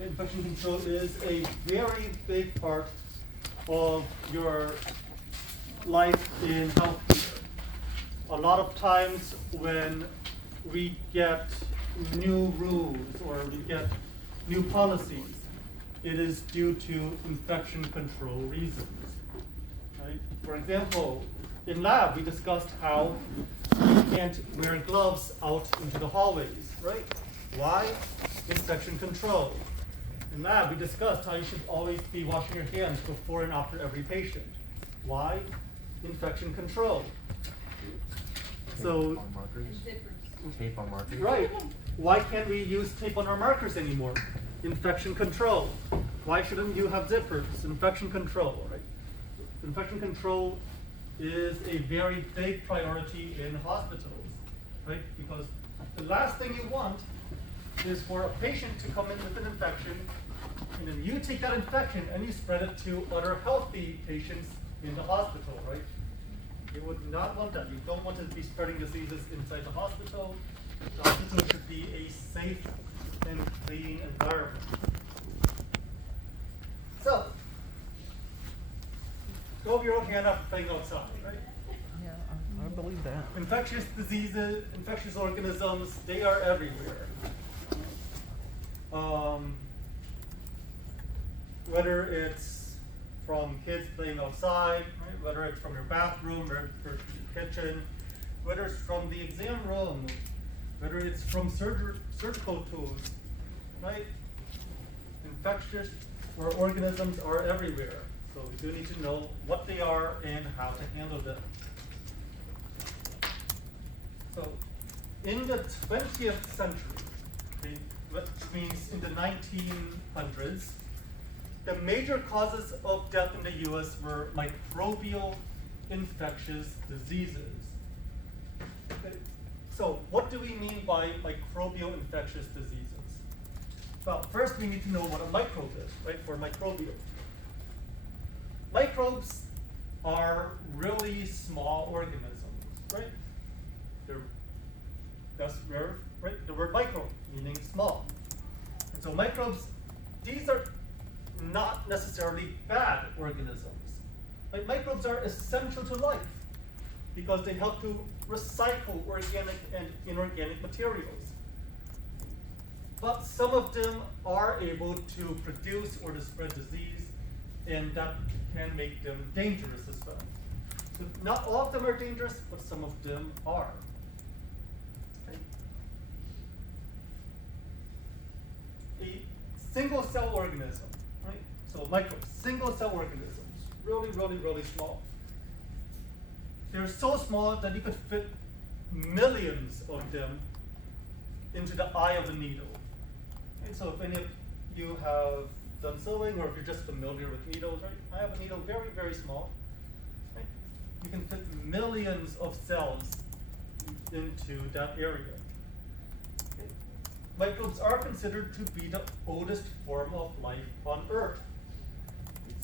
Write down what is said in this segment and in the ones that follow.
infection control is a very big part of your life in healthcare. A lot of times when we get new rules or we get new policies, it is due to infection control reasons. Right? For example, in lab we discussed how you can't wear gloves out into the hallways, right? Why? Infection control. In lab we discussed how you should always be washing your hands before and after every patient. Why? Infection control. So, on markers. Tape on markers. right. Why can't we use tape on our markers anymore? Infection control. Why shouldn't you have zippers? Infection control, right? Infection control is a very big priority in hospitals, right? Because the last thing you want is for a patient to come in with an infection, and then you take that infection and you spread it to other healthy patients in the hospital, right? You would not want that. You don't want to be spreading diseases inside the hospital. The hospital should be a safe and clean environment. So, 12-year-old Hannah playing outside, right? Yeah, I believe that. Infectious diseases, infectious organisms, they are everywhere. Whether it's from kids playing outside, right? Whether it's from your bathroom or your kitchen, whether it's from the exam room, whether it's from surgical tools, right? Infectious or organisms are everywhere. So we do need to know what they are and how to handle them. So in the 20th century, okay, which means in the 1900s, the major causes of death in the US were microbial infectious diseases. Okay. So what do we mean by microbial infectious diseases? Well, first we need to know what a microbe is, right, for microbial. Microbes are really small organisms, right? That's where, right, the word microbe, meaning small. And so microbes, these are not necessarily bad organisms. Right? Microbes are essential to life because they help to recycle organic and inorganic materials. But some of them are able to produce or to spread disease, and that can make them dangerous as well. So not all of them are dangerous, but some of them are. Okay. A single cell organism, right? So microbes, single cell organisms, really, really, really small. They're so small that you could fit millions of them into the eye of a needle. And so if any of you have done sewing, or if you're just familiar with needles, right? I have a needle very, very small. Right? You can fit millions of cells into that area. Okay. Microbes are considered to be the oldest form of life on Earth.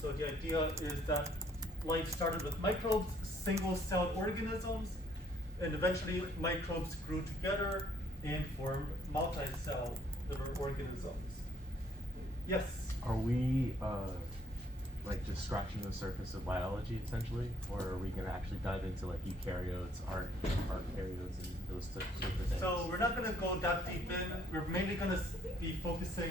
So the idea is that life started with microbes, single-celled organisms, and eventually microbes grew together and formed multi-cell organisms. Yes? Are we like just scratching the surface of biology essentially, or are we going to actually dive into like eukaryotes, archaeotes, and those sorts of things? So we're not going to go that deep in. We're mainly going to be focusing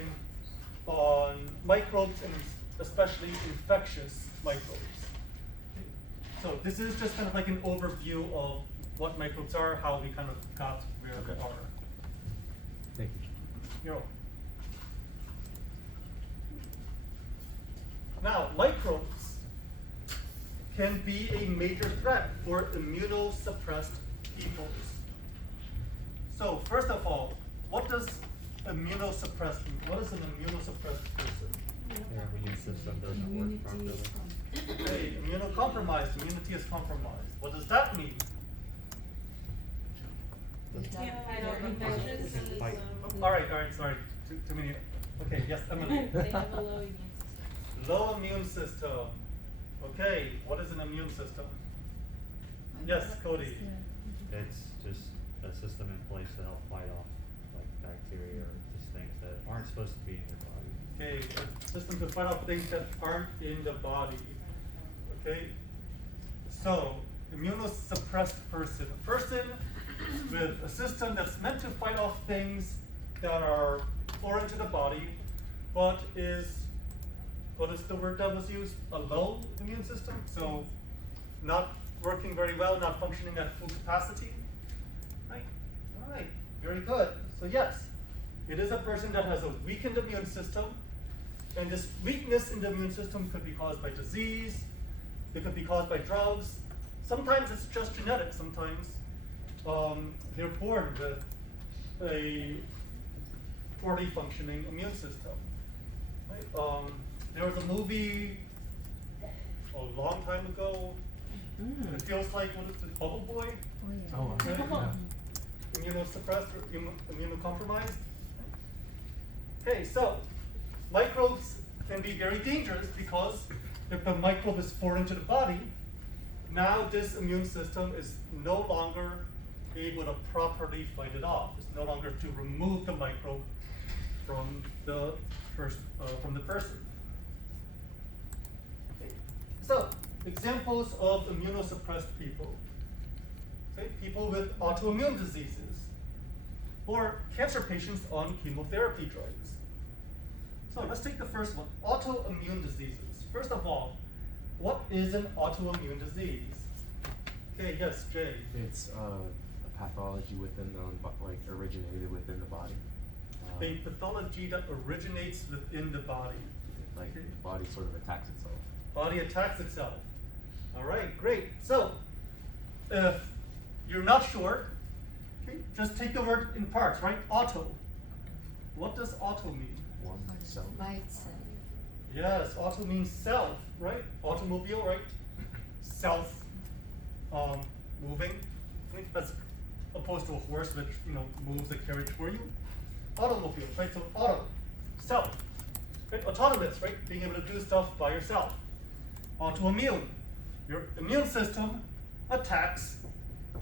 on microbes and especially infectious microbes. So this is just kind of like an overview of what microbes are, how we kind of got where we are. Thank you. You're welcome. Now, microbes can be a major threat for immunosuppressed peoples. So, first of all, what does immunosuppressed mean? What is an immunosuppressed person? Their immune system doesn't work properly. Okay, immunocompromised, immunity is compromised. What does that mean? Can't fight off infectious disease. Fight. All right, sorry, too many. Okay, yes, Emily. They have a low immune system. Low immune system. Okay, what is an immune system? Yes, Cody. It's just a system in place to help fight off like bacteria or just things that aren't supposed to be in your body. Okay, a system to fight off things that aren't in the body. Okay? So, immunosuppressed person. A person with a system that's meant to fight off things that are foreign to the body, but is, what is the word that was used? A low immune system? So, not working very well, not functioning at full capacity. Right? All right, very good. So yes, it is a person that has a weakened immune system, and this weakness in the immune system could be caused by disease, it could be caused by drugs. Sometimes it's just genetic. Sometimes they're born with a poorly functioning immune system. Right? There was a movie a long time ago. It feels like, what is it, Bubble Boy? Oh, Right? yeah. Immunosuppressed or immunocompromised. Okay, so microbes can be very dangerous because if the microbe is foreign to the body, now this immune system is no longer able to properly fight it off. It's no longer to remove the microbe from the person. Okay. So, examples of immunosuppressed people. Okay, people with autoimmune diseases, or cancer patients on chemotherapy drugs. So let's take the first one, autoimmune diseases. First of all, what is an autoimmune disease? Okay, yes, Jay. It's a pathology within the, like, originated within the body. A pathology that originates within the body. Like, Okay. the body sort of attacks itself. Body attacks itself. All right, great. So, if you're not sure, okay, just take the word in parts, right? Auto. What does auto mean? One cell. By itself. Yes, auto means self, right? Automobile, right? Self moving, right? As opposed to a horse which, moves the carriage for you. Automobile, right? So auto, self, right? Autonomous, right? Being able to do stuff by yourself. Autoimmune, your immune system attacks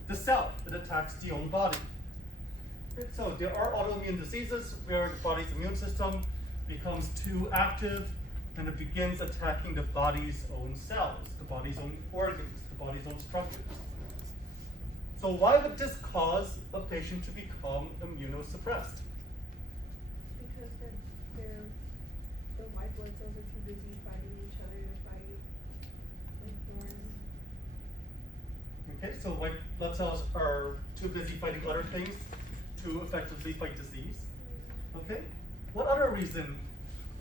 the self. It attacks the own body. Okay, so there are autoimmune diseases where the body's immune system becomes too active and it begins attacking the body's own cells, the body's own organs, the body's own structures. So why would this cause a patient to become immunosuppressed? Because the white blood cells are too busy fighting each other to fight like foreign. Okay, so white blood cells are too busy fighting other things to effectively fight disease. Okay, what other reason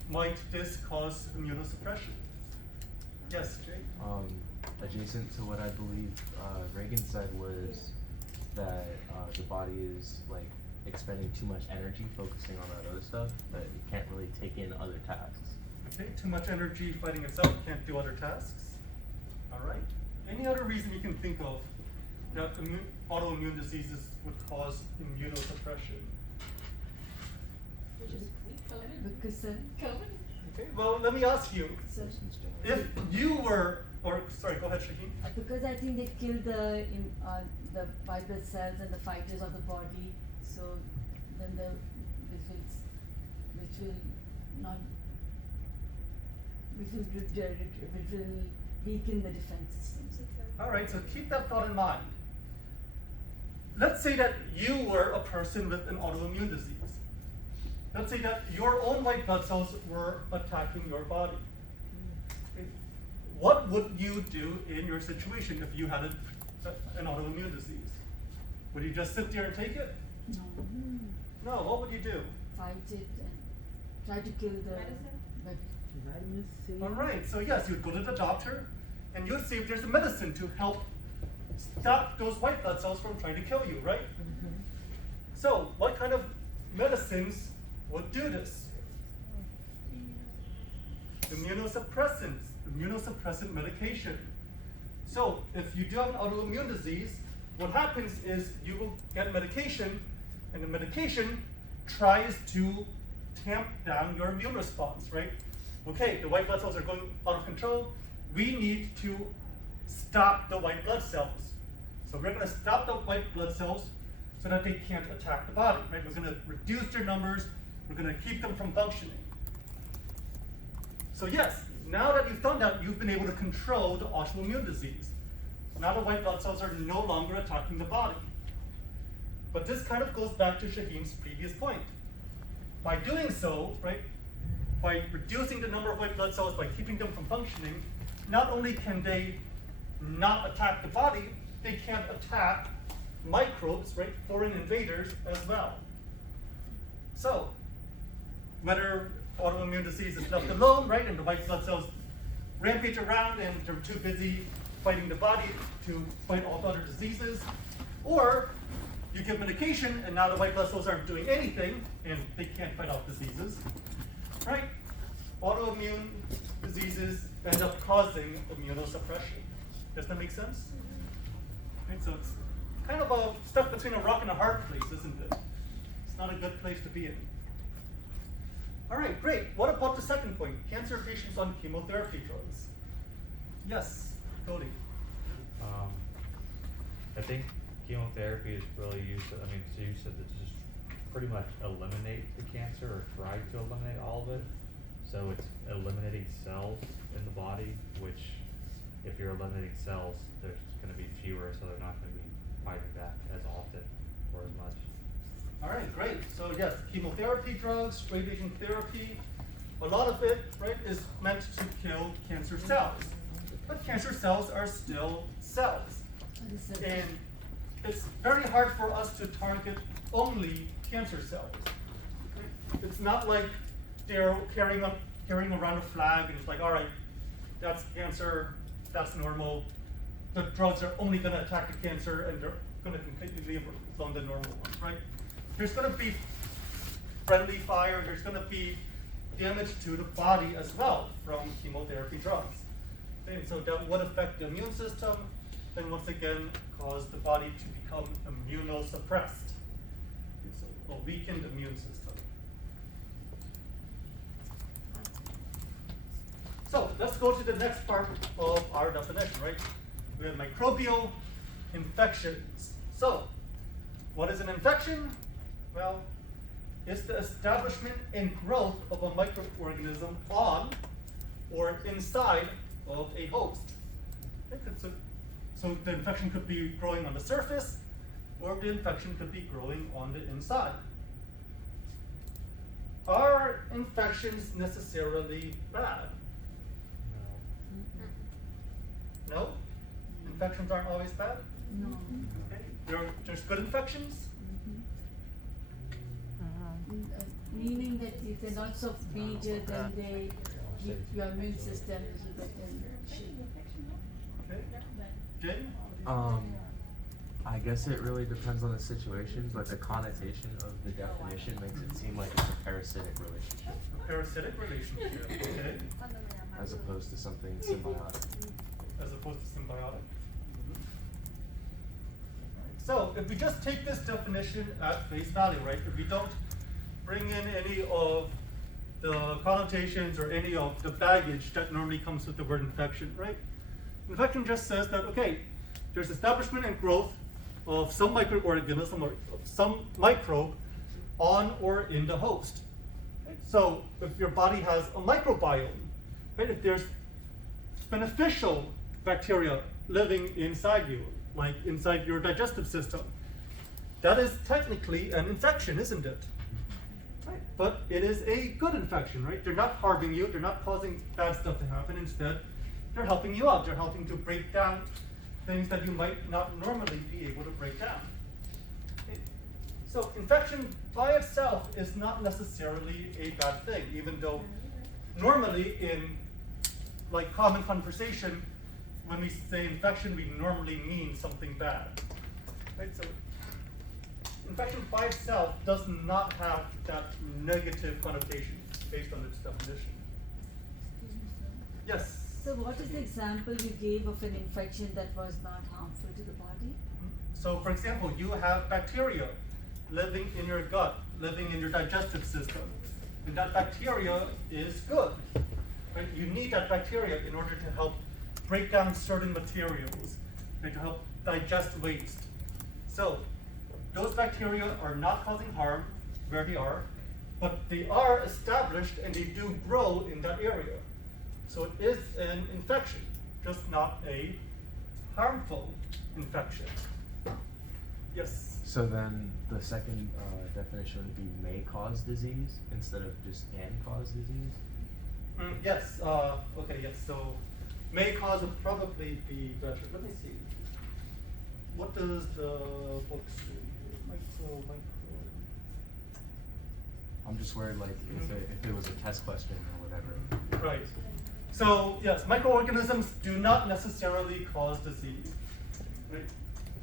might this cause immunosuppression? Yes, Jay? Adjacent to what I believe Reagan said was that the body is like expending too much energy focusing on that other stuff, that it can't really take in other tasks. Okay, too much energy fighting itself, can't do other tasks. All right. Any other reason you can think of that autoimmune diseases would cause immunosuppression? Which is COVID. Because COVID. Okay, well, let me ask you, so, Person's general. if you were, or sorry, go ahead, Shaheen. because I think they kill the white blood cells and the fighters of the body, so then which will weaken the defense systems. All right, so keep that thought in mind. Let's say that you were a person with an autoimmune disease. Let's say that your own white blood cells were attacking your body. Okay. What would you do in your situation if you had an autoimmune disease? Would you just sit there and take it? No. No, what would you do? Fight it and try to kill the Medicine? All right, so yes, you'd go to the doctor and you'd see if there's a medicine to help stop those white blood cells from trying to kill you, right? So, what kind of medicines would do this? Immunosuppressant medication. So, if you do have an autoimmune disease, what happens is you will get medication, and the medication tries to tamp down your immune response, right? Okay, the white blood cells are going out of control. We need to stop the white blood cells. So we're going to stop the white blood cells so that they can't attack the body, right? We're going to reduce their numbers. We're going to keep them from functioning. So yes, now that you've done that, you've been able to control the autoimmune disease. Now the white blood cells are no longer attacking the body. But this kind of goes back to Shaheen's previous point. By doing so, right, by reducing the number of white blood cells, by keeping them from functioning, not only can they not attack the body, they can't attack microbes, right, foreign invaders as well. So, whether autoimmune disease is left alone, right, and the white blood cells rampage around and they're too busy fighting the body to fight all other diseases, or you give medication and now the white blood cells aren't doing anything and they can't fight off diseases, right? Autoimmune diseases end up causing immunosuppression. Does that make sense? Right, so it's kind of a stuck between a rock and a hard place, isn't it? It's not a good place to be in. All right, great. What about the second point? Cancer patients on chemotherapy drugs. Yes, Cody. I think chemotherapy is really used, so you said to just pretty much eliminate the cancer or try to eliminate all of it. So it's eliminating cells in the body, which if you're eliminating cells, there's going to be fewer, so they're not going to be fighting back as often or as much. All right, great. So yes, chemotherapy drugs, radiation therapy, a lot of it, right, is meant to kill cancer cells. But cancer cells are still cells. And it's very hard for us to target only cancer cells. Okay? It's not like they're carrying around a flag and it's like, all right, that's cancer, that's normal. The drugs are only going to attack the cancer and they're going to completely leave alone the normal ones, right? There's going to be friendly fire, there's going to be damage to the body as well from chemotherapy drugs. And so that would affect the immune system, and once again cause the body to become immunosuppressed. So a weakened immune system. So let's go to the next part of our definition, right? We have microbial infections. So what is an infection? Well, it's the establishment and growth of a microorganism on or inside of a host. Okay, so the infection could be growing on the surface, or the infection could be growing on the inside. Are infections necessarily bad? No? Infections aren't always bad? No. Okay. There's good infections? Meaning that if they're not so major, then they keep your immune system a little bit in shape. Okay. Jay? I guess it really depends on the situation, but the connotation of the definition makes it seem like it's a parasitic relationship, A parasitic relationship, okay? as opposed to something symbiotic. As opposed to symbiotic. So if we just take this definition at face value, right? If we don't bring in any of the connotations or any of the baggage that normally comes with the word infection, right? Infection just says that, okay, there's establishment and growth of some microorganism or some microbe on or in the host. Right? So if your body has a microbiome, right? If there's beneficial bacteria living inside you, like inside your digestive system, that is technically an infection, isn't it? Right. But it is a good infection, right? They're not harming you, they're not causing bad stuff to happen. Instead, they're helping you out. They're helping to break down things that you might not normally be able to break down. Okay. So infection by itself is not necessarily a bad thing, even though normally in like common conversation, when we say infection, we normally mean something bad. Right? So infection by itself does not have that negative connotation based on its definition. Yes? So what is the example you gave of an infection that was not harmful to the body? So for example, you have bacteria living in your gut, living in your digestive system. And that bacteria is good. Right? You need that bacteria in order to help break down certain materials, right, to help digest waste. So those bacteria are not causing harm where they are, but they are established and they do grow in that area. So it is an infection, just not a harmful infection. Yes? So then the second definition would be may cause disease instead of just can cause disease? Yes, okay, yes, so may cause would probably be better. Let me see. What does the book say? Micro. I'm just worried like if it was a test question or whatever. Right. So yes, microorganisms do not necessarily cause disease. Right?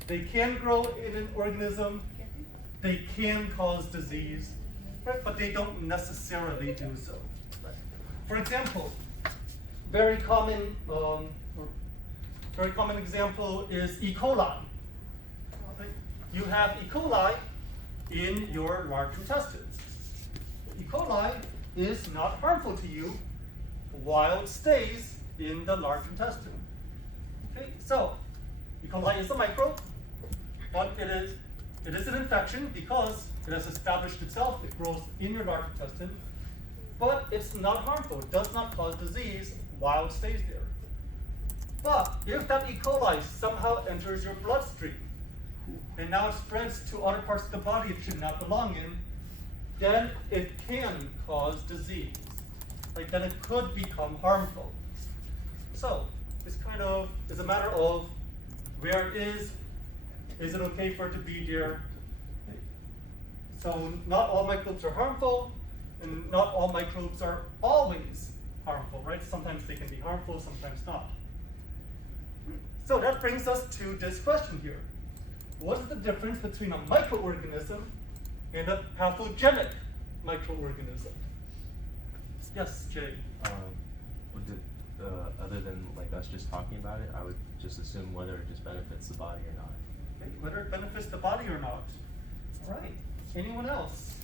They can grow in an organism, they can cause disease, right? But they don't necessarily do so. Right? For example, very common example is E. coli. Right? You have E. coli in your large intestines. E. coli is not harmful to you while it stays in the large intestine. Okay, so E. coli is a microbe, but it is an infection because it has established itself, it grows in your large intestine, but it's not harmful, it does not cause disease while it stays there. But if that E. coli somehow enters your bloodstream, and now it spreads to other parts of the body it should not belong in, then it can cause disease. Like then it could become harmful. So it's a matter of where it is it okay for it to be there? So not all microbes are harmful, and not all microbes are always harmful, right? Sometimes they can be harmful, sometimes not. So that brings us to this question here. What is the difference between a microorganism and a pathogenic microorganism? Yes, Jay. Other than like us just talking about it, I would just assume whether it just benefits the body or not. Okay, whether it benefits the body or not. All right. Anyone else?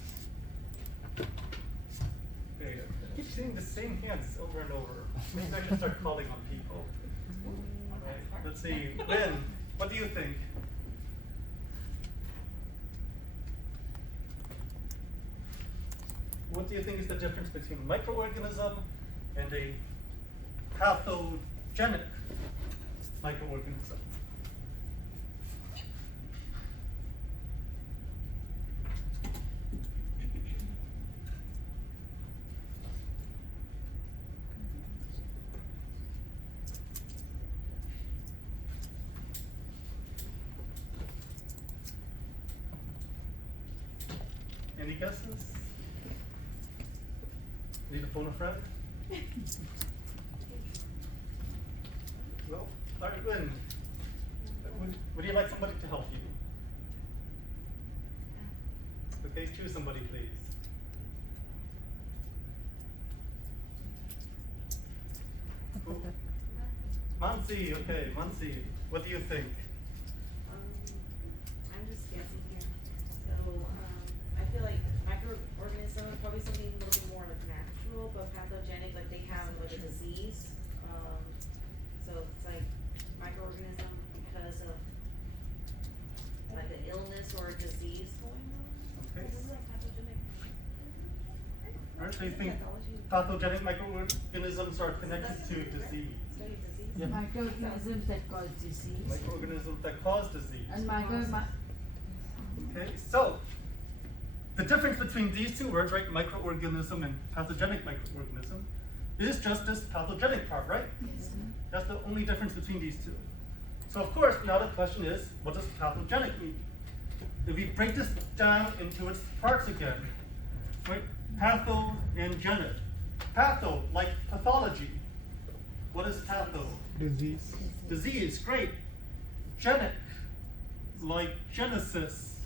Okay, I keep seeing the same hands over and over. Maybe I should start calling on people. All right. Let's see. Lynn, what do you think? What do you think is the difference between a microorganism and a pathogenic microorganism? Any guesses? Need to phone a friend? Well, all right, Lynn. Would you like somebody to help you? Okay, choose somebody, please. Who? Mansi, okay, Mansi. What do you think? I'm just guessing here. So, I feel like microorganism is probably something a little bit more like natural, but pathogenic, like they have like a disease. So it's like microorganism because of like an illness or a disease going on. Okay. This is like pathogenic. All right, so you Isn't think pathology- pathogenic microorganisms are connected to disease? Study disease. Yeah. Microorganisms that cause disease. Microorganisms that cause disease. And Okay, so the difference between these two words, right, microorganism and pathogenic microorganism, is just this pathogenic part, right? Yes, sir. That's the only difference between these two. So of course, now the question is, what does pathogenic mean? If we break this down into its parts again, right? Patho and genic. Patho, like pathology. What is patho? Disease. Disease, great. Genic, like genesis.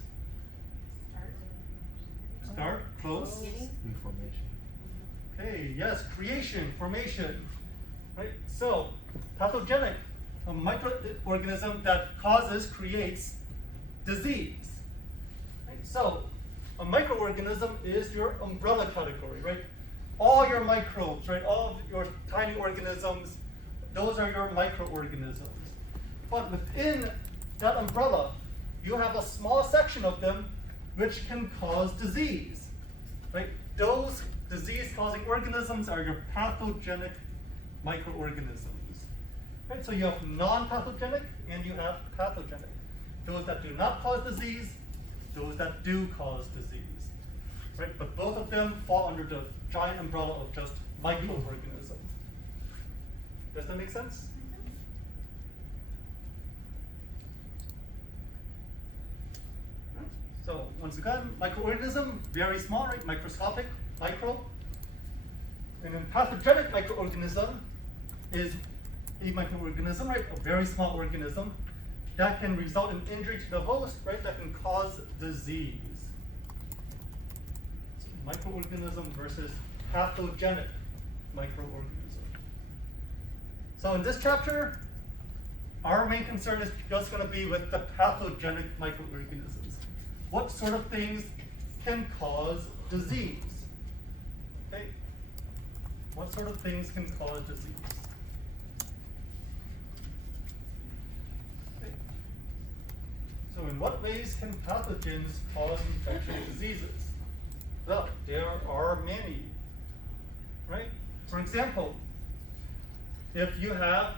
Start, close. Reformation. Okay, yes, creation, formation. Right? So, pathogenic, a microorganism that creates disease. Right? So, a microorganism is your umbrella category, right? All your microbes, right? All of your tiny organisms, those are your microorganisms. But within that umbrella, you have a small section of them which can cause disease, right? Those disease-causing organisms are your pathogenic microorganisms. Right? So you have non-pathogenic and you have pathogenic. Those that do not cause disease, those that do cause disease. Right? But both of them fall under the giant umbrella of just microorganism. Does that make sense? Right. So once again, microorganism, very small, right? Microscopic, micro. And then pathogenic microorganism is a microorganism, right? A very small organism that can result in injury to the host, right? That can cause disease. So microorganism versus pathogenic microorganism. So in this chapter, our main concern is just going to be with the pathogenic microorganisms. What sort of things can cause disease? Okay. What sort of things can cause disease? Okay. So in what ways can pathogens cause infectious diseases? Well, there are many, right? For example, if you have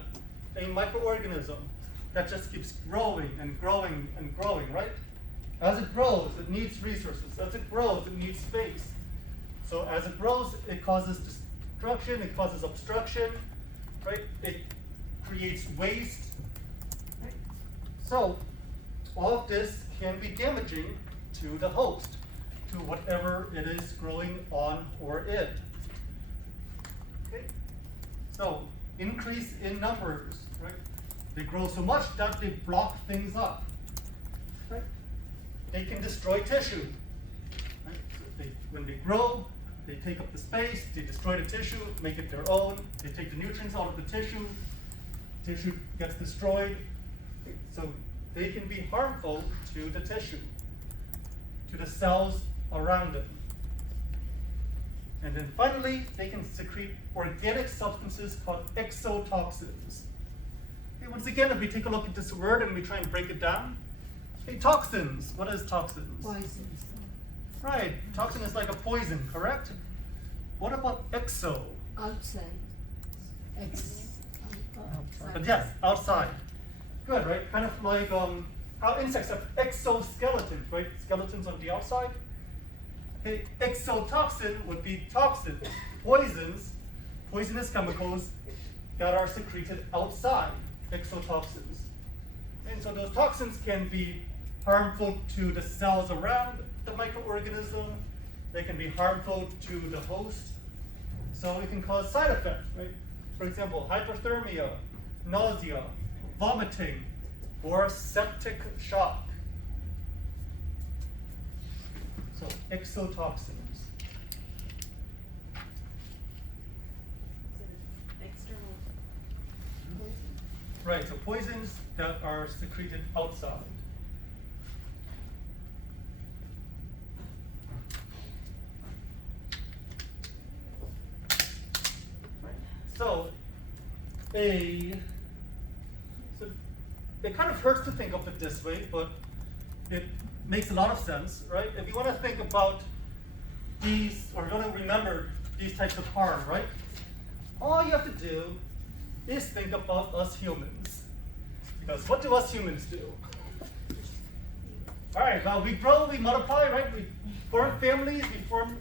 a microorganism that just keeps growing and growing and growing, right? As it grows, it needs resources. As it grows, it needs space. So as it grows, it causes destruction, it causes obstruction, right? It creates waste. Right? So all of this can be damaging to the host, to whatever it is growing on or in. Okay? So increase in numbers, right? They grow so much that they block things up. Right? They can destroy tissue. Right? So when they grow, they take up the space, they destroy the tissue, make it their own, they take the nutrients out of the tissue gets destroyed. So they can be harmful to the tissue, to the cells around it. And then finally, they can secrete organic substances called exotoxins. Okay, once again, if we take a look at this word and we try and break it down, okay, toxins, what is toxins? Poisons. Right, toxin is like a poison, correct? What about exo? Outside. But yes, outside. Good, right? Kind of like how insects have exoskeletons, right? Skeletons on the outside. Okay, exotoxin would be toxins, poisons, poisonous chemicals that are secreted outside, exotoxins. And so those toxins can be harmful to the cells around the microorganism. They can be harmful to the host. So it can cause side effects, right? For example, hypothermia, nausea, vomiting, or septic shock. So exotoxins. External. Right, so poisons that are secreted outside. So it kind of hurts to think of it this way, but it makes a lot of sense, right? If you want to think about these, or you want to remember these types of harm, right? All you have to do is think about us humans. Because what do us humans do? All right, well, we grow, we multiply, right? We form families, we form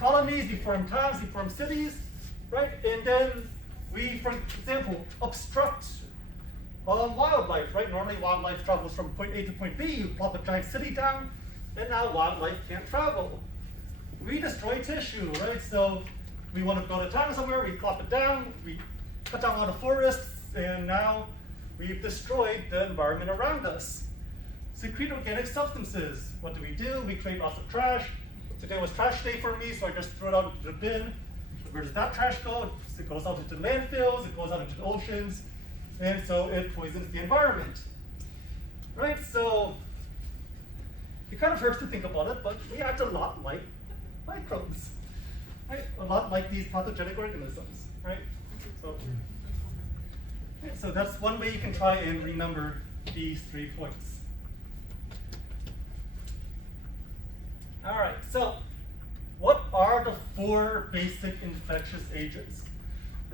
colonies, we form towns, we form cities, right? And then we, for example, obstruct wildlife, right? Normally wildlife travels from point A to point B, you plop a giant city down, and now wildlife can't travel. We destroy tissue, right? So we want to build a town somewhere, we plop it down, we cut down all the forests, and now we've destroyed the environment around us. Secrete organic substances. What do? We create lots of trash. Today was trash day for me, so I just threw it out into the bin. Where does that trash go? It goes out into landfills, it goes out into the oceans, and so it poisons the environment. Right? So it kind of hurts to think about it, but we act a lot like microbes. Right? A lot like these pathogenic organisms. Right? So that's one way you can try and remember these 3 points. All right, so what are the 4 basic infectious agents?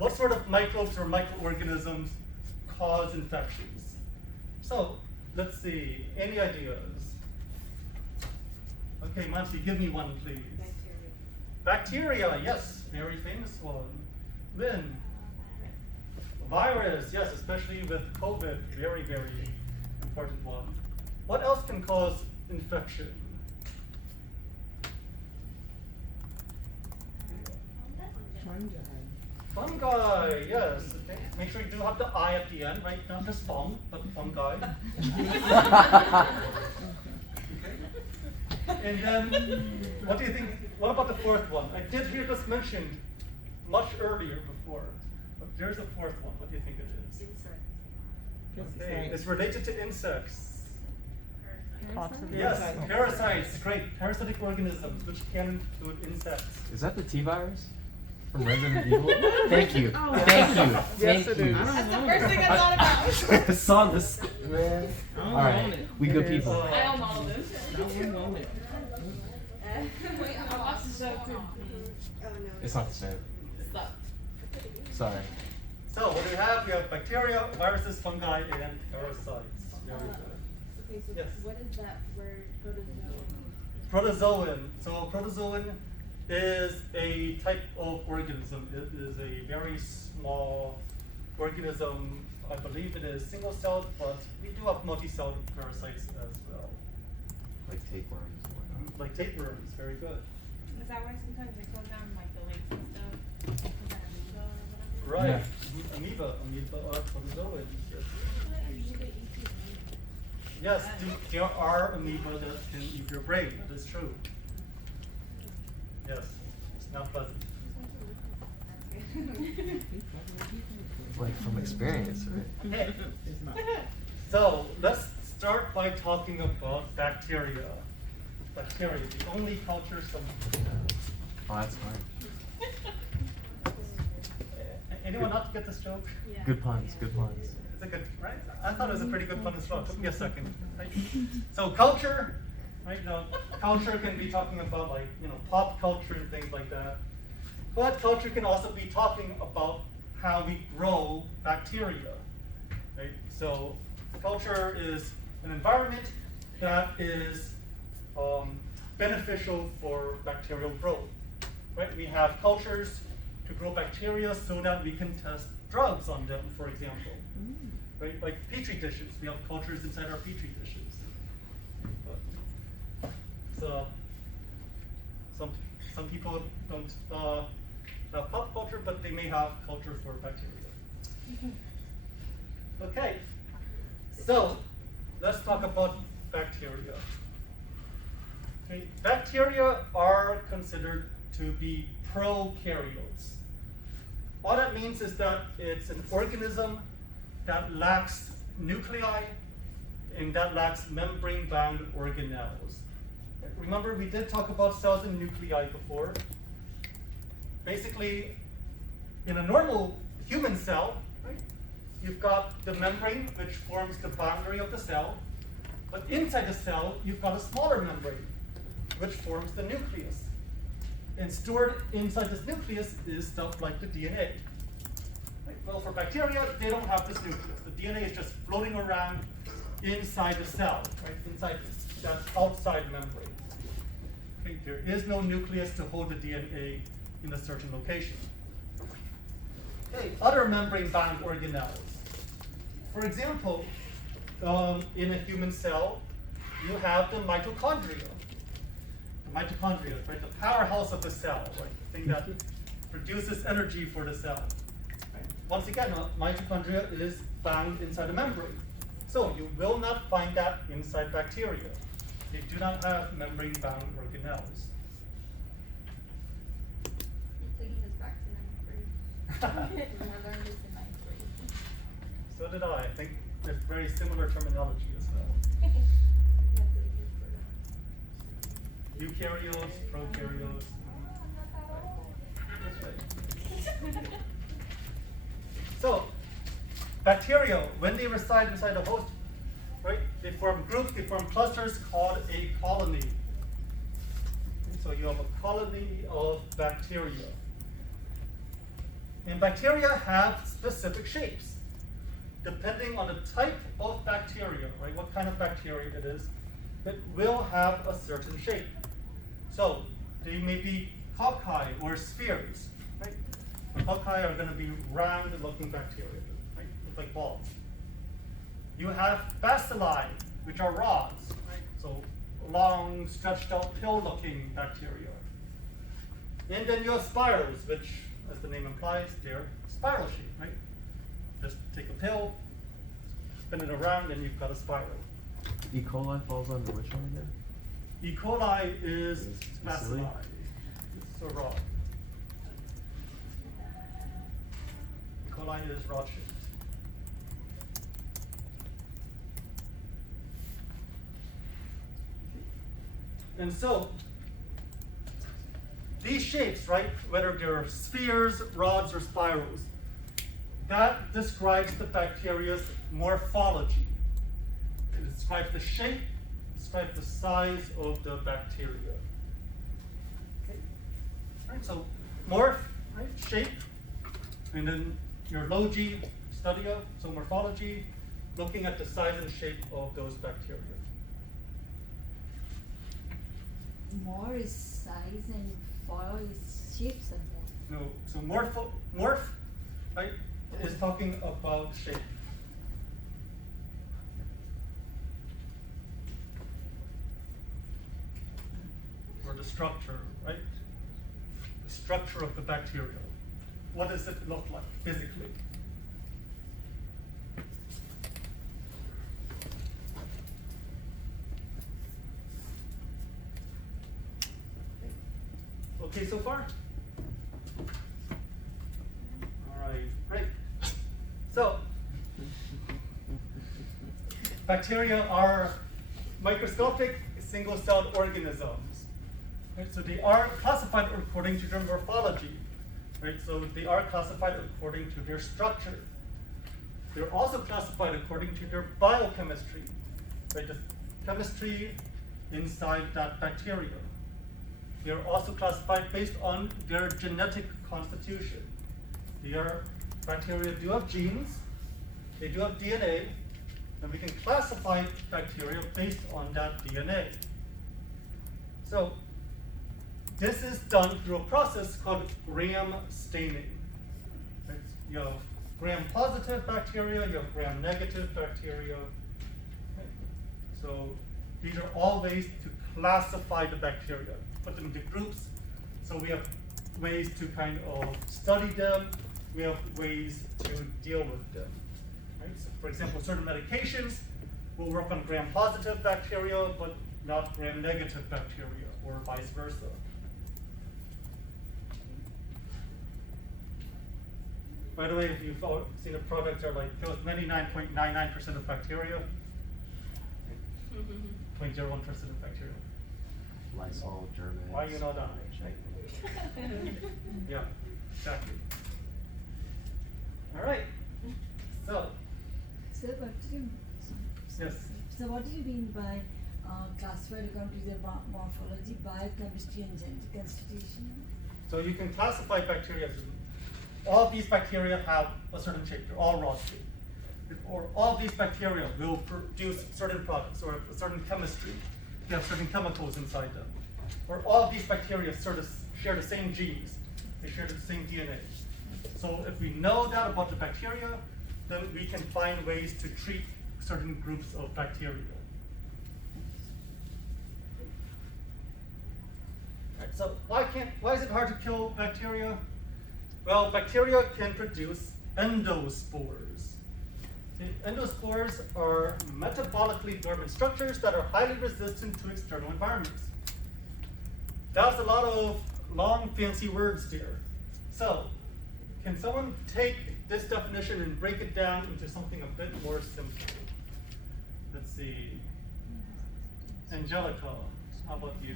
what sort of microbes or microorganisms cause infections? So, let's see, any ideas? Okay, Monty, give me one, please. Bacteria, yes, very famous one. Lynn? Virus, yes, especially with COVID, very, very important one. What else can cause infection? Fungi, yes. Okay. Make sure you do have the I at the end, right? Not just fung, but fungi. Okay. And then, what do you think? What about the fourth one? I did hear this mentioned much earlier before, but there's a fourth one. What do you think it is? Okay, it's related to insects. Yes, parasites, great. Parasitic organisms, which can include insects. Is that the T-virus from Resident Evil? Thank you. Thank you. Thank you. That's the first thing I thought about. I saw this, man. All right, we good people. I own all of them. Wait, I watched the show too. Oh, no. It's not the same. Stop. Sorry. So what do we have? We have bacteria, viruses, fungi, and parasites. Very good. Okay, so Yes. what is that word, protozoan? Protozoan. So protozoan is a type of organism. It is a very small organism. I believe it is single-celled, but we do have multi-celled parasites as well. Like tapeworms and whatnot. Like tapeworms, very good. Is that why sometimes they close down like the lakes and stuff? Is that amoeba or whatever? Right. Yeah. Amoeba are protozoans. Yes. Amoeba eats your brain. Yes, there are amoeba that can eat your brain. That is true. Yes, it's not pleasant. Like from experience, right? Okay. So let's start by talking about bacteria. Bacteria, the only culture some people have. Oh, that's fine. Anyone not get this joke? Yeah. Good puns, good puns. It's a good, right? I thought it was a pretty good pun as well. It took me a second. Right? So culture, right? Now, culture can be talking about like, pop culture and things like that. But culture can also be talking about how we grow bacteria, right? So culture is an environment that is beneficial for bacterial growth, right? We have cultures to grow bacteria so that we can test drugs on them, for example. Right? Like petri dishes, we have cultures inside our petri dishes. So some people don't have pop culture, but they may have culture for bacteria. Okay, so let's talk about bacteria. Okay. Bacteria are considered to be prokaryotes. All that means is that it's an organism that lacks nuclei and that lacks membrane-bound organelles. Remember, we did talk about cells and nuclei before. Basically, in a normal human cell, right, you've got the membrane, which forms the boundary of the cell. But inside the cell, you've got a smaller membrane, which forms the nucleus. And stored inside this nucleus is stuff like the DNA. Right? Well, for bacteria, they don't have this nucleus. The DNA is just floating around inside the cell, right? Inside that outside membrane. Okay? There is no nucleus to hold the DNA in a certain location. Okay, other membrane-bound organelles. For example, in a human cell, you have the mitochondria. The mitochondria, right? The powerhouse of the cell, right? The thing that produces energy for the cell. Right? Once again, mitochondria is found inside the membrane. So you will not find that inside bacteria. They do not have membrane-bound organelles. You're taking this back to ninth grade. I learned this in ninth grade. So did I. I think there's very similar terminology as well. Eukaryotes, prokaryotes. That's right. So, bacteria, when they reside inside a host, right, they form groups, they form clusters called a colony. So you have a colony of bacteria. And bacteria have specific shapes. Depending on the type of bacteria, right, what kind of bacteria it is, it will have a certain shape. So they may be cocci or spheres, right? The cocci are going to be round-looking bacteria, right? Look like balls. You have bacilli, which are rods, right? So long, stretched-out, pill-looking bacteria. And then you have spirals, which, as the name implies, they're spiral-shaped, right? Just take a pill, spin it around, and you've got a spiral. E. coli falls under which one again? E. coli is Is bacilli. bacilli? It's a rod. E. coli is rod-shaped. And so, these shapes, right, whether they're spheres, rods, or spirals, that describes the bacteria's morphology. It describes the shape, describes the size of the bacteria. Okay. All right, so morph, right, shape, and then your logi, study of, so morphology, looking at the size and shape of those bacteria. More is size and follow is shapes of them. So morph, right, is talking about shape. Or the structure, right? The structure of the bacteria. What does it look like physically? Okay so far? All right, great. So, bacteria are microscopic single-celled organisms. Right? So they are classified according to their morphology. Right? So they are classified according to their structure. They're also classified according to their biochemistry. Right? The chemistry inside that bacteria. They are also classified based on their genetic constitution. Bacteria do have genes, they do have DNA, and we can classify bacteria based on that DNA. So this is done through a process called gram staining. Right? You have gram-positive bacteria, you have gram-negative bacteria. Okay? So these are all ways to classify the bacteria, put them into groups. So we have ways to kind of study them, we have ways to deal with them. Right? So for example, certain medications will work on gram-positive bacteria, but not gram-negative bacteria, or vice versa. By the way, if you've seen the products are like kills 99.99% of bacteria, 0.01% of bacteria. Lysol, German. Why you not on it, right? Yeah, exactly. All right. So, What do you, yes. so what do you mean by classified according to their morphology, biochemistry, and genetic constitution? So you can classify bacteria as all these bacteria have a certain shape. They're all rod-shaped. Or all these bacteria will produce certain products or a certain chemistry. They have certain chemicals inside them. Or all these bacteria share the same genes. They share the same DNA. So if we know that about the bacteria, then we can find ways to treat certain groups of bacteria. Right, so why is it hard to kill bacteria? Well, bacteria can produce endospores. See, endospores are metabolically dormant structures that are highly resistant to external environments. That's a lot of long, fancy words there. So, can someone take this definition and break it down into something a bit more simple? Let's see. Angelica, how about you?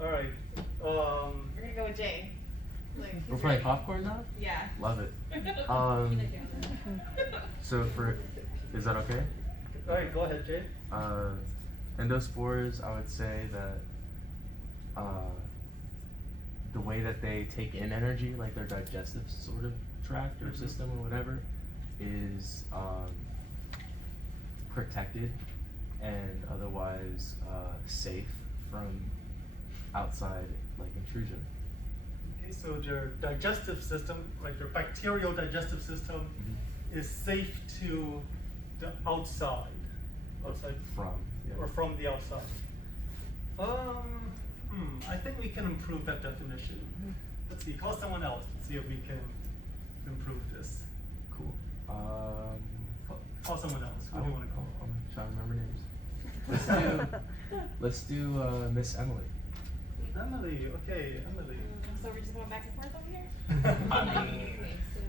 All right. We're gonna go with Jay. Like, We're playing popcorn now? Yeah. Love it. So is that okay? Alright, go ahead, Jay. Endospores, I would say that the way that they take in energy, like their digestive sort of tract or Mhm. system or whatever, is protected and otherwise safe from outside like intrusion. Okay, so their digestive system, like their bacterial digestive system, is safe to the outside. From, yeah. Or from the outside. I think we can improve that definition. Let's see, call someone else. Let's see if we can improve this. Cool. Call someone else. Who do you want to call? I'm trying to remember names. Let's do Miss Emily. Emily. Okay, Emily. So we're just going back and forth over here? I mean, So,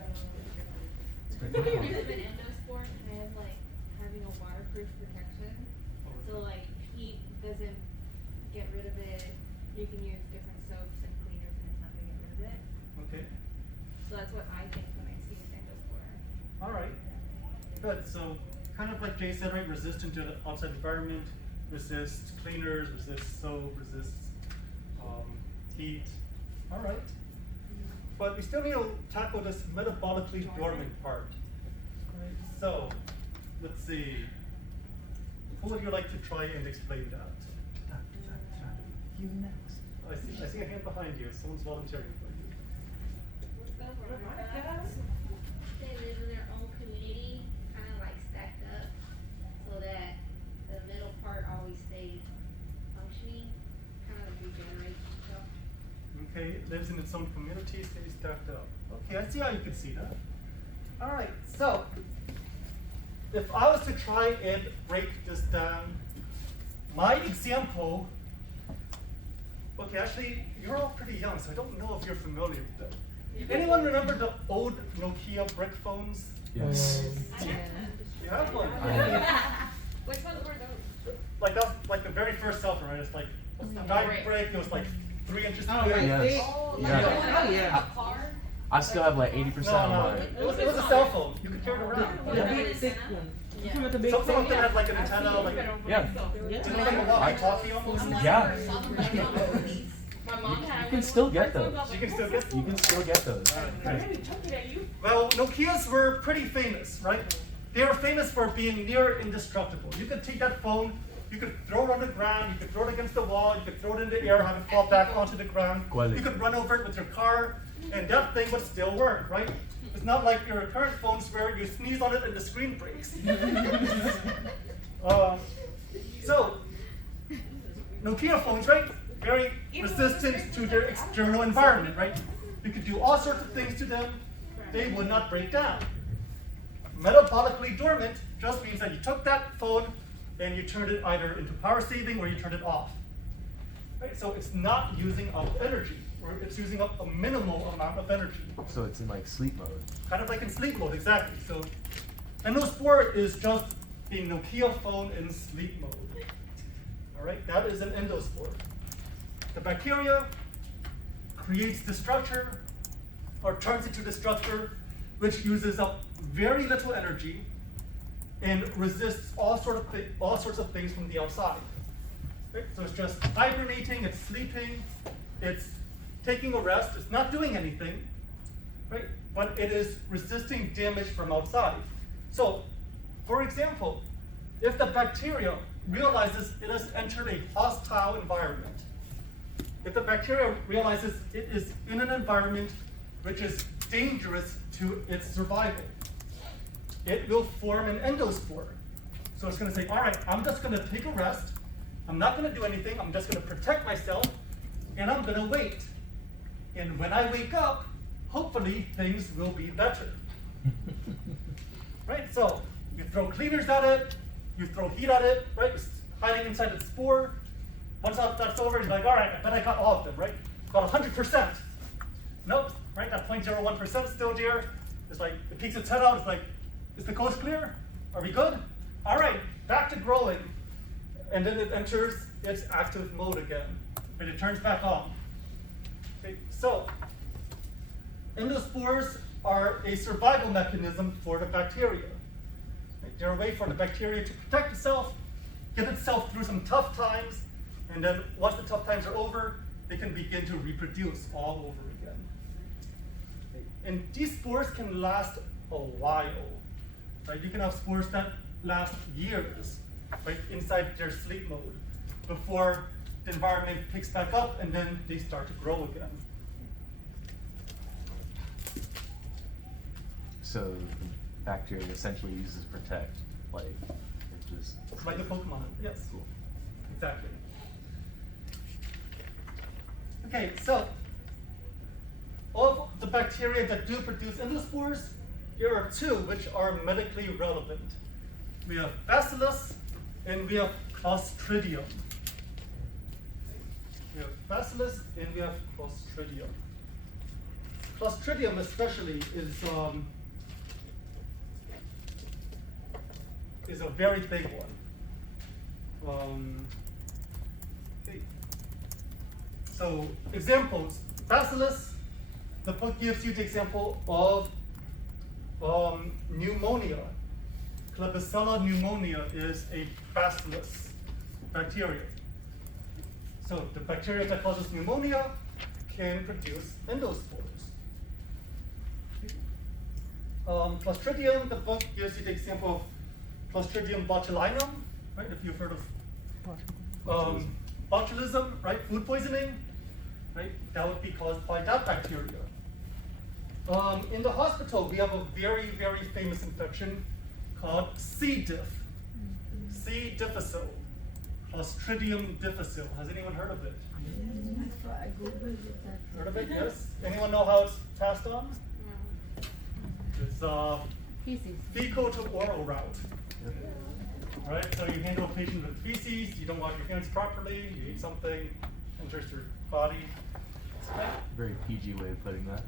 it's pretty cool. does an endospore have like having a waterproof protection? So like heat doesn't get rid of it. You can use different soaps and cleaners and it's not gonna get rid of it. Okay. So that's what I think when I see an endospore. All right. Good. So kind of like Jay said, right? Resistant to the outside environment, resists cleaners, resists soap, resists heat. All right. But we still need to tackle this metabolically dormant part. Right. So let's see. Who would you like to try and explain that? You next. I see a hand behind you. Someone's volunteering for you. They live in their own community, kind of like stacked up, so that the middle part always stays functioning, kind of regenerates itself. Okay, it lives in its own community, stays stacked up. Okay, I see how you could see that. All right, so if I was to try and break this down, my example. Okay, actually, you're all pretty young, so I don't know if you're familiar with them. Anyone remember the old Nokia brick phones? Yes. You have one. Which ones were those? Like that's like the very first cell phone, right? It's like a giant brick. It was like 3 inches thick. Yes. Oh, Yeah. Oh, yeah. A car? I still have like 80% No, on no, mine. it was a cell phone. You could carry it around. The big thick one. You talking about the big Some of thing? them had like an antenna, like Yeah. it's like a walkie-talkie almost. Yeah. My mom had. You can still get those. You can still get You can still get those. Well, Nokias were pretty famous, right? They were famous for being near indestructible. You could take that phone, you could throw it on the ground, you could throw it against the wall, you could throw it in the air, have it fall back onto the ground. Quality. You could run over it with your car, and that thing would still work, right? It's not like your current phones where you sneeze on it and the screen breaks. So, Nokia phones, right? Very resistant to their external environment, right? You could do all sorts of things to them, they would not break down. Metabolically dormant just means that you took that phone and you turned it either into power saving or you turned it off. Right? So it's not using up energy, or it's using up a minimal amount of energy. So it's in like sleep mode. Kind of like in sleep mode, exactly. So endospore is just a Nokia phone in sleep mode. All right, that is an endospore. The bacteria creates the structure, or turns into the structure, which uses up very little energy and resists all sorts of things from the outside. Right? So it's just hibernating, it's sleeping, it's taking a rest, it's not doing anything, right? But it is resisting damage from outside. So, for example, if the bacteria realizes it has entered a hostile environment, if the bacteria realizes it is in an environment which is dangerous to its survival, it will form an endospore. So it's going to say, all right, I'm just going to take a rest. I'm not going to do anything. I'm just going to protect myself, and I'm going to wait. And when I wake up, hopefully things will be better. Right? So you throw cleaners at it, you throw heat at it, right? It's hiding inside its spore. Once that's over, you're like, all right, I bet I got all of them, right? Got 100%. Nope, right? That 0.01% is still there. It's like, it peeks its head out, it's like, is the coast clear? Are we good? All right, back to growing. And then it enters its active mode again, and it turns back on. Okay, so, endospores are a survival mechanism for the bacteria. Right? They're a way for the bacteria to protect itself, get itself through some tough times, and then once the tough times are over, they can begin to reproduce all over again. And these spores can last a while, right? You can have spores that last years, right, inside their sleep mode before the environment picks back up and then they start to grow again. So the bacteria essentially uses protect, like it just Like a Pokemon, yes. Cool. Exactly. Okay, so of the bacteria that do produce endospores, there are two which are medically relevant. We have Bacillus and we have Clostridium. We have Bacillus and we have Clostridium. Clostridium especially is a very big one. Okay. So examples, Bacillus, the book gives you the example of pneumonia. Klebsiella pneumonia is a Bacillus bacteria. So the bacteria that causes pneumonia can produce endospores. Clostridium, the book gives you the example of Clostridium botulinum, right? If you've heard of botulism, right? Food poisoning, right? That would be caused by that bacteria. In the hospital, we have a very, very famous infection called C. diff. C. difficile. Clostridium difficile. Has anyone heard of it? I googled it. Heard of it? Yes. Anyone know how it's passed on? It's Feces. fecal to oral route. All right. So you handle a patient with feces. You don't wash your hands properly. You eat something, enters your body. very PG way of putting that.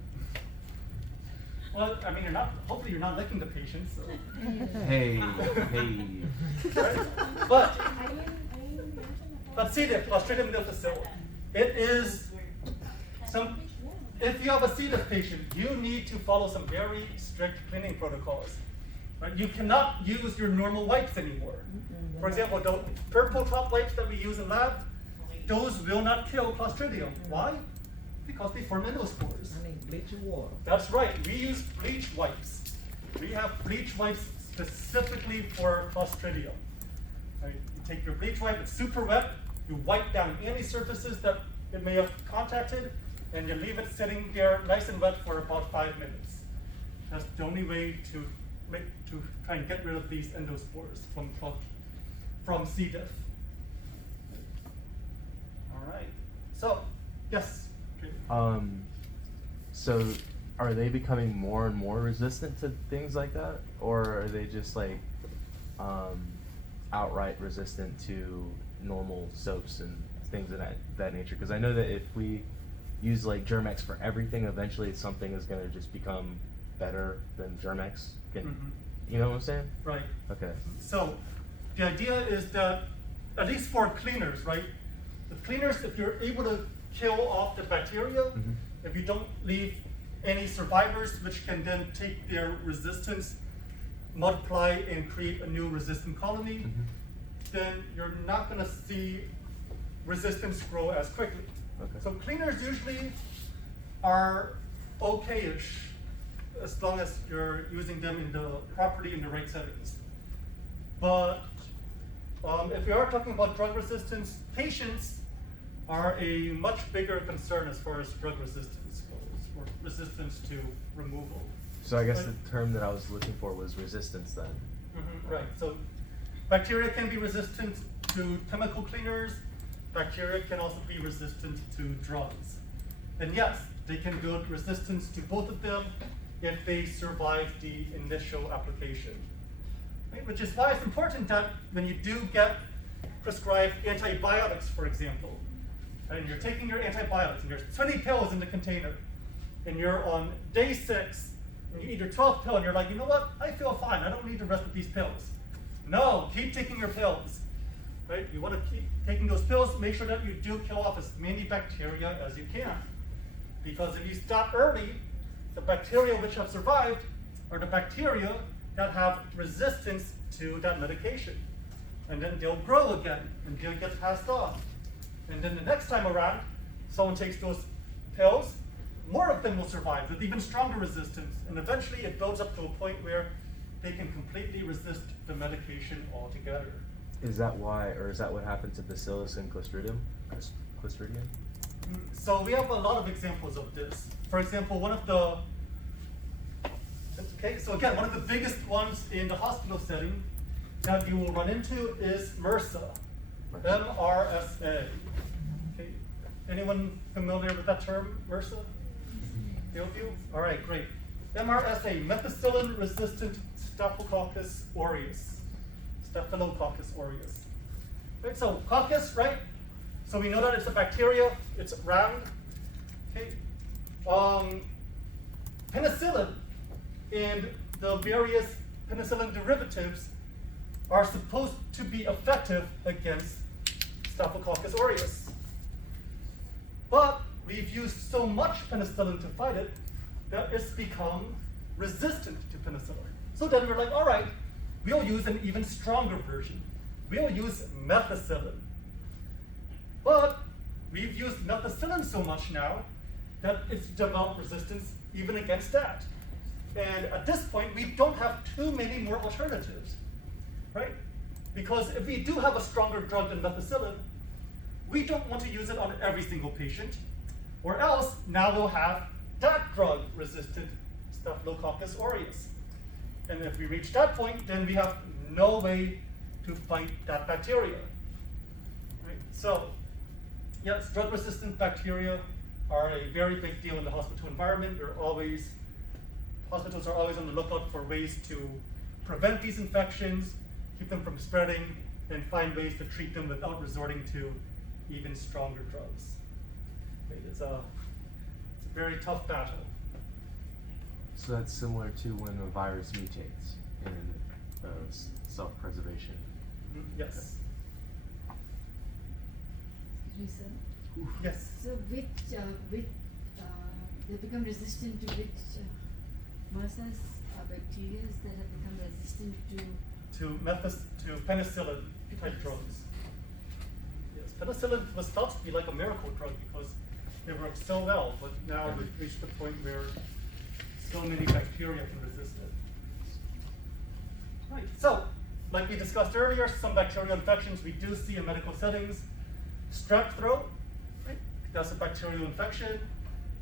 Well, I mean, hopefully you're not licking the patient, so. Hey. Right? But C. diff, Clostridium difficile, it is if you have a C. diff patient, you need to follow some very strict cleaning protocols. Right? You cannot use your normal wipes anymore. For example, the purple top wipes that we use in lab, those will not kill Clostridium. Why? Because they form endospores. Bleach water. That's right, we use bleach wipes. We have bleach wipes specifically for Clostridium. Right? You take your bleach wipe, it's super wet, you wipe down any surfaces that it may have contacted, and you leave it sitting there nice and wet for about 5 minutes. That's the only way to try and get rid of these endospores from C. diff. All right, so, yes? So are they becoming more and more resistant to things like that? Or are they just like outright resistant to normal soaps and things of that nature? Because I know that if we use like Germ-X for everything, eventually something is going to just become better than Germ-X. You know what I'm saying? Right. Okay. So the idea is that, at least for cleaners, right? The cleaners, if you're able to kill off the bacteria, if you don't leave any survivors which can then take their resistance, multiply and create a new resistant colony, then you're not going to see resistance grow as quickly. Okay. So cleaners usually are okay-ish as long as you're using them properly in the right settings. But if we are talking about drug resistance, patients are a much bigger concern as far as drug resistance goes, or resistance to removal. So I guess the term that I was looking for was resistance then. Right, so bacteria can be resistant to chemical cleaners, bacteria can also be resistant to drugs. And yes, they can build resistance to both of them if they survive the initial application. Right? Which is why it's important that when you do get prescribed antibiotics, for example, and you're taking your antibiotics, and there's 20 pills in the container, and you're on day 6, and you eat your 12th pill, and you're like, you know what, I feel fine, I don't need the rest of these pills. No, keep taking your pills, right? You want to keep taking those pills, make sure that you do kill off as many bacteria as you can. Because if you stop early, the bacteria which have survived are the bacteria that have resistance to that medication. And then they'll grow again, and they'll get passed on. And then the next time around, someone takes those pills, more of them will survive with even stronger resistance. And eventually it builds up to a point where they can completely resist the medication altogether. Is that why, or is that what happened to Bacillus and Clostridium? Clostridium? So we have a lot of examples of this. For example, one of the biggest ones in the hospital setting that you will run into is Mrsa, MRSA. Okay, anyone familiar with that term, Mrsa? Few of you? All right, great. MRSA, methicillin-resistant Staphylococcus aureus. Staphylococcus aureus. Right, so coccus, right? So we know that it's a bacteria, it's round. Okay. Penicillin and the various penicillin derivatives are supposed to be effective against Staphylococcus aureus. But we've used so much penicillin to fight it that it's become resistant to penicillin. So then we're like, all right, we'll use an even stronger version. We'll use methicillin. But we've used methicillin so much now that it's developed resistance even against that. And at this point, we don't have too many more alternatives, right? Because if we do have a stronger drug than methicillin, we don't want to use it on every single patient, or else now we'll have that drug-resistant Staphylococcus aureus. And if we reach that point, then we have no way to fight that bacteria. Right? So, yes, drug-resistant bacteria are a very big deal in the hospital environment. Hospitals are always on the lookout for ways to prevent these infections, keep them from spreading, and find ways to treat them without resorting to even stronger drugs. Okay, it's a very tough battle. So that's similar to when a virus mutates in self-preservation. Yes. Excuse me, sir. Yes. So they become resistant to which MRSAs or bacteria that have become resistant to penicillin type drugs. Yes, penicillin was thought to be like a miracle drug because it worked so well, but now we've reached the point where so many bacteria can resist it. Right, so, like we discussed earlier, some bacterial infections we do see in medical settings. Strep throat, right? That's a bacterial infection.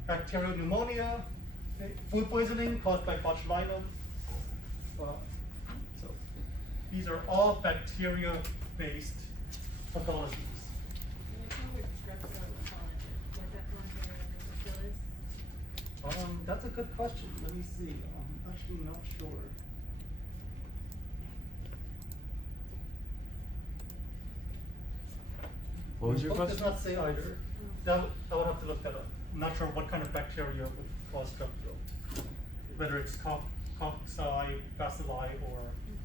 Bacterial pneumonia, okay? Food poisoning caused by botulinum. So these are all bacteria-based pathologies. That's a good question. Let me see. I'm actually not sure. What was The your book question? does not say either. I would have to look that up. I'm not sure what kind of bacteria would cause strep throat. Whether it's cocci, bacilli, or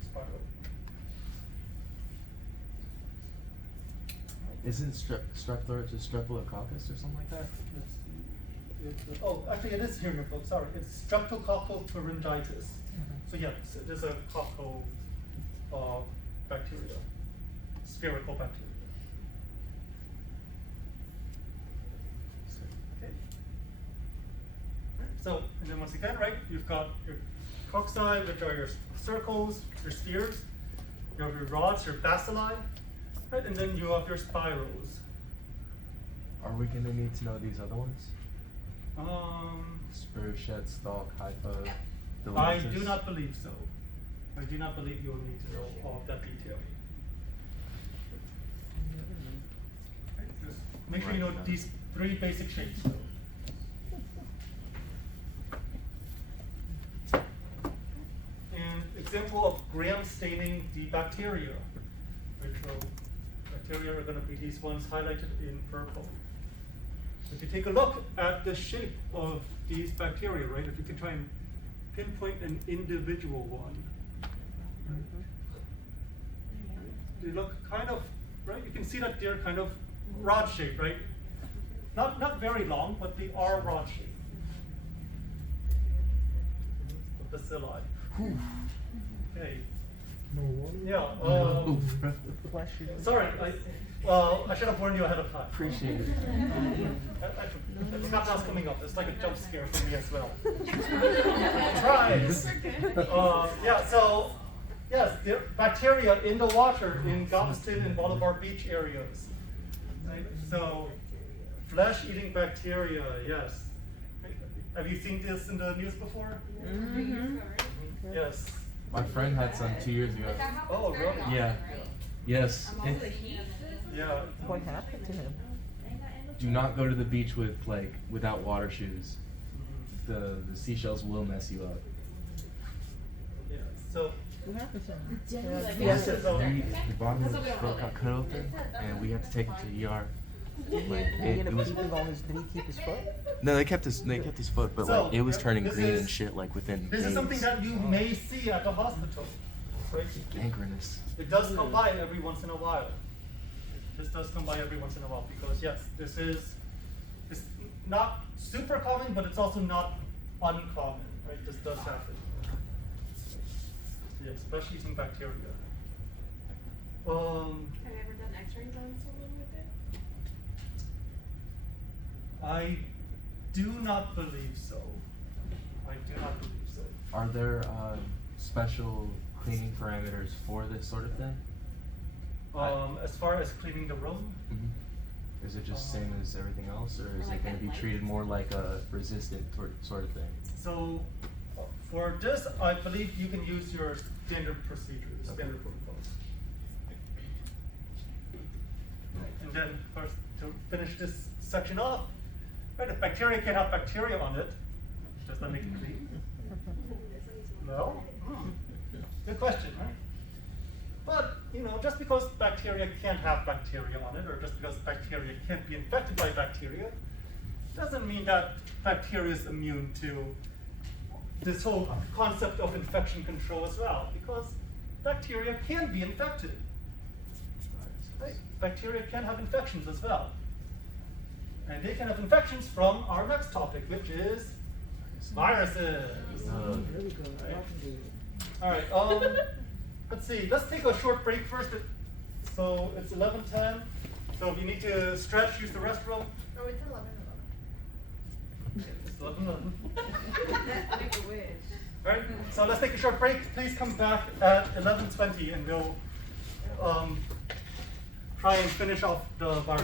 spiral. Isn't strep throat just streptococcus or something like that? Actually, it is here in your book. Sorry, it's streptococcal pharyngitis. So yes, it is a coccal bacteria, spherical bacteria. Okay. So, and then once again, right, you've got your cocci, which are your circles, your spheres. You have your rods, your bacilli, right, and then you have your spirals. Are we going to need to know these other ones? Spur, shed, stalk, hypha, I do not believe so. I do not believe you will need to know all of that detail. Right, just make sure you know these three basic shapes though. And example of gram staining the bacteria. Bacteria are going to be these ones highlighted in purple. If you take a look at the shape of these bacteria, right, if you can try and pinpoint an individual one, right, they look kind of, right, you can see that they're kind of rod shaped, right? Not very long, but they are rod shaped. The bacilli. Okay. Yeah. Bless you. Sorry, I should have warned you ahead of time. Appreciate it. I forgot that was coming up. It's like a jump scare for me as well. Surprise! Yeah, so, yes, there are bacteria in the water in Galveston and Bolivar Beach areas. Right? So, flesh-eating bacteria, yes. Have you seen this in the news before? Mm-hmm. Yes. My friend had some 2 years ago. Oh, really? Yeah. Yes. Yeah. What happened to him? Do not go to the beach with without water shoes. The seashells will mess you up. Yeah. So, What happened to him? yes, so, The bottom of his foot got cut open, and we had to take him to the ER. Like He it ended up was. keeping all his. Did he keep his foot? No, they kept his foot, but So, like it was turning this green is- and shit like within this days. is something that you may see at the hospital. Right? Gangrenous. It does come by every once in a while. This does come by every once in a while because yes, it's not super common, but it's also not uncommon, right? This does happen. Yeah, especially using bacteria. Have you ever done x-rays on someone with it? I do not believe so. I do not believe so. Are there special cleaning parameters for this sort of thing? As far as cleaning the room, Is it just same as everything else, or is Or it like going to be that treated light. more like a resistant sort of thing? so for this, I believe you can use your standard procedures, Okay. standard protocols. And then first, to finish this section off, right, if bacteria can have bacteria on it, does that make it clean? No? Good question, right? But, just because bacteria can't have bacteria on it, or just because bacteria can't be infected by bacteria, doesn't mean that bacteria is immune to this whole concept of infection control as well, because bacteria can be infected. Right? Bacteria can have infections as well. And they can have infections from our next topic, which is viruses. There we go. All right, let's see, let's take a short break first. So it's 11:10, so if you need to stretch, use the restroom. Oh, it's 11:11. It's 11:11. Make a wish. All right, so let's take a short break. Please come back at 11:20 and we'll try and finish off the virus.